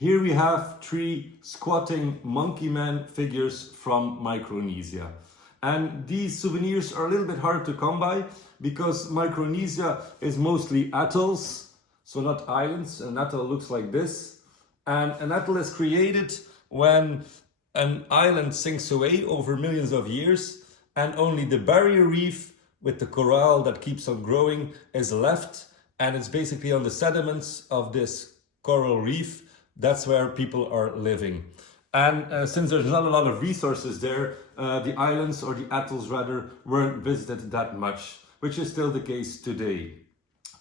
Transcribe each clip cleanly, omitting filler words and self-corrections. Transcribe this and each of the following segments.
Here we have 3 squatting monkey man figures from Micronesia. And these souvenirs are a little bit hard to come by because Micronesia is mostly atolls, so not islands. An atoll looks like this. And an atoll is created when an island sinks away over millions of years and only the barrier reef with the coral that keeps on growing is left, and it's basically on the sediments of this coral reef. That's where people are living. And since there's not a lot of resources there, the islands, or the atolls rather, weren't visited that much, which is still the case today.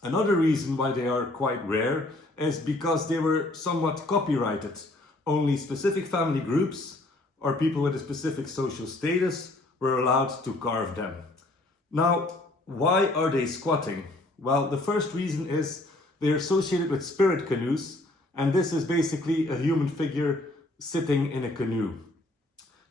Another reason why they are quite rare is because they were somewhat copyrighted. Only specific family groups or people with a specific social status were allowed to carve them. Now, why are they squatting? Well, the first reason is they're associated with spirit canoes, and this is basically a human figure sitting in a canoe.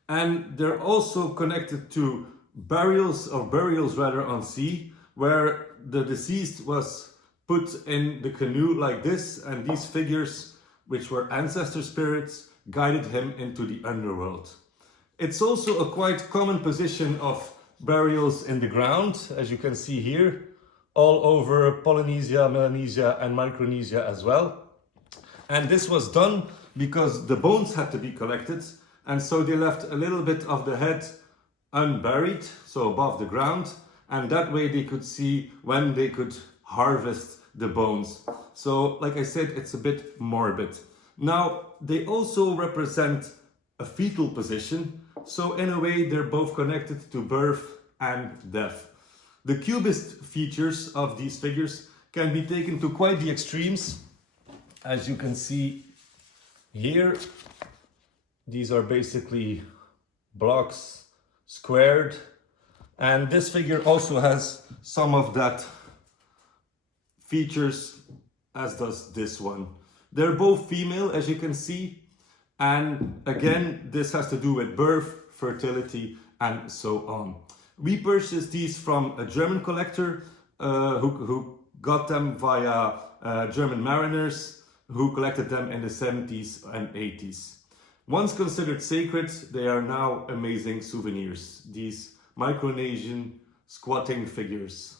And they're also connected to burials on sea, where the deceased was put in the canoe like this, and these figures, which were ancestor spirits, guided him into the underworld. It's also a quite common position of burials in the ground, as you can see here, all over Polynesia, Melanesia and Micronesia as well. And this was done because the bones had to be collected, and so they left a little bit of the head unburied, so above the ground, and that way they could see when they could harvest the bones. So, like I said, it's a bit morbid. Now, they also represent a fetal position, so in a way they're both connected to birth and death. The cubist features of these figures can be taken to quite the extremes. As you can see here, these are basically blocks squared, and this figure also has some of that features as does this one. They're both female, as you can see, and again this has to do with birth, fertility and so on. We purchased these from a German collector who got them via German mariners who collected them in the 70s and 80s. Once considered sacred, they are now amazing souvenirs, these Micronesian squatting figures.